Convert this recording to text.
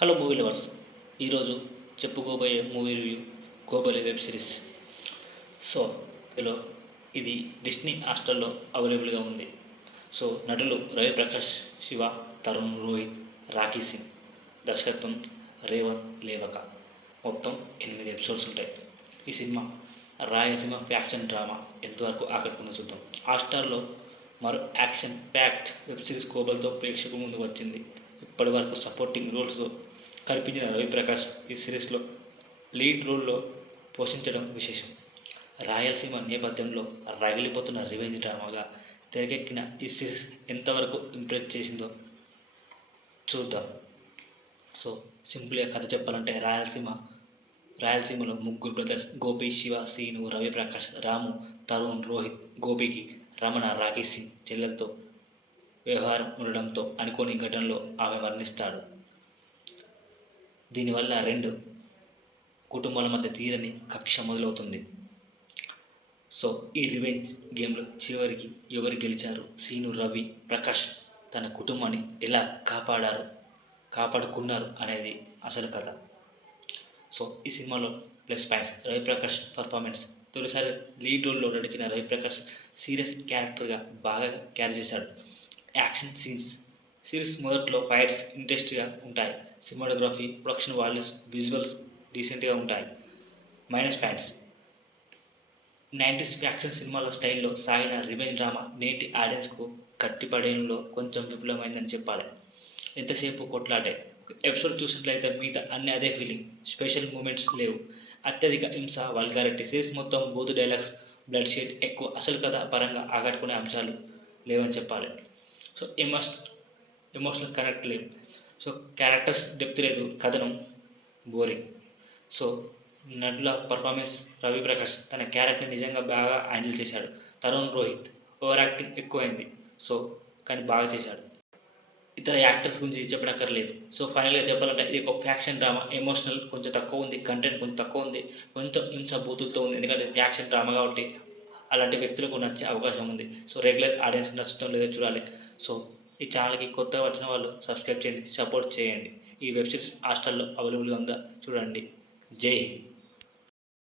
Hello movie lovers. ఈరోజు చెప్పుకోబోయే movie review Gobali web series. So ఇందులో ఇది డిస్నీ హాట్‌స్టార్‌లో అవైలబుల్గా ఉంది. సో నటులు రవి ప్రకాష్, శివ, తరుణ్, రోహిత్, రాఖీ సింగ్. దర్శకత్వం రేవంత్ లేవక. మొత్తం 8 ఎపిసోడ్స్ ఉంటాయి. ఈ సినిమా రాయలసీమ ఫ్యాక్షన్ డ్రామా ఎంతవరకు ఆకట్టుకుందో చూద్దాం. హాట్‌స్టార్‌లో మరో యాక్షన్ ప్యాక్డ్ వెబ్ సిరీస్ కోబల్తో ప్రేక్షకుల ముందుకు వచ్చింది. ఇప్పటి వరకు సపోర్టింగ్ రోల్స్లో కనిపించిన రవి ప్రకాష్ ఈ సిరీస్లో లీడ్ రోల్లో పోషించడం విశేషం. రాయలసీమ నేపథ్యంలో రగిలిపోతున్న రివెంజ్ డ్రామాగా తెరకెక్కిన ఈ సిరీస్ ఎంతవరకు ఇంప్రెస్ చేసిందో చూద్దాం. సో సింపుల్గా కథ చెప్పాలంటే రాయలసీమలో ముగ్గురు బ్రదర్స్ గోపి, శివ, సీను, రవి ప్రకాష్, రాము, తరుణ్, రోహిత్. గోపికి రమణ, రాఖీ సింగ్ చెల్లెలతో వ్యవహారం ఉండడంతో అనుకోని ఘటనలో ఆమె మరణిస్తాడు. దీనివల్ల 2 కుటుంబాల మధ్య తీరని కక్ష మొదలవుతుంది. సో ఈ రివెంజ్ గేమ్లో చివరికి ఎవరు గెలిచారు, సీను, రవి ప్రకాష్ తన కుటుంబాన్ని ఎలా కాపాడుకున్నారు అనేది అసలు కథ. సో ఈ సినిమాలో plus points: Ravi Prakash performance. తొలిసారి లీడ్ రోల్లో నడిచిన రవి ప్రకాష్ సీరియస్ క్యారెక్టర్గా బాగా క్యారీ చేశాడు. Action scenes. సిరీస్ మొదట్లో ఫైట్స్ ఇంట్రెస్ట్గా ఉంటాయి. సినిమాటోగ్రఫీ, ప్రొడక్షన్ వాల్యూస్, విజువల్స్ డీసెంట్గా ఉంటాయి. మైనస్ పాయింట్స్: 90s ఫ్యాక్షన్ సినిమాల స్టైల్లో సాగిన రివెంజ్ డ్రామా నేటి ఆడియన్స్కు కట్టిపడేయంలో కొంచెం విఫలమైందని చెప్పాలి. ఎంతసేపు కొట్లాటే. ఒక ఎపిసోడ్ చూసినట్లయితే మిగతా అన్ని అదే ఫీలింగ్. స్పెషల్ మూమెంట్స్ లేవు. అత్యధిక హింస, వల్గారిటీ. సిరీస్ మొత్తం బూత్ డైలాగ్స్, బ్లడ్ షేడ్ ఎక్కువ. అసలు కథ పరంగా ఆకట్టుకునే అంశాలు లేవని చెప్పాలి. సో ఎమోషనల్ కనెక్ట్ లేవు. సో క్యారెక్టర్స్ డెప్త్ లేదు. కథనం బోరింగ్. సో నటుల పర్ఫార్మెన్స్: రవి ప్రకాష్ తన క్యారెక్టర్ నిజంగా బాగా హ్యాండిల్ చేశాడు. తరుణ్, రోహిత్ ఓవర్ యాక్టింగ్ ఎక్కువైంది. సో కానీ బాగా చేశాడు. ఇతర యాక్టర్స్ గురించి చెప్పనక్కర్లేదు. సో ఫైనల్గా చెప్పాలంటే ఇది ఒక ఫ్యాక్షన్ డ్రామా. ఎమోషనల్ కొంచెం తక్కువ ఉంది, కంటెంట్ కొంచెం తక్కువ ఉంది, కొంచెం హింస బూతులతో ఉంది. ఎందుకంటే ఫ్యాక్షన్ డ్రామా కాబట్టి అలాంటి వ్యక్తులకు నచ్చే అవకాశం ఉంది. సో రెగ్యులర్ ఆడియన్స్కి నచ్చడం లేదో చూడాలి. సో ఈ ఛానల్కి కొత్తగా వచ్చిన వాళ్ళు సబ్స్క్రైబ్ చేయండి, సపోర్ట్ చేయండి. ఈ వెబ్ సిరీస్ హాట్‌స్టార్‌లో అవైలబుల్గా ఉందా చూడండి. జై హింద్.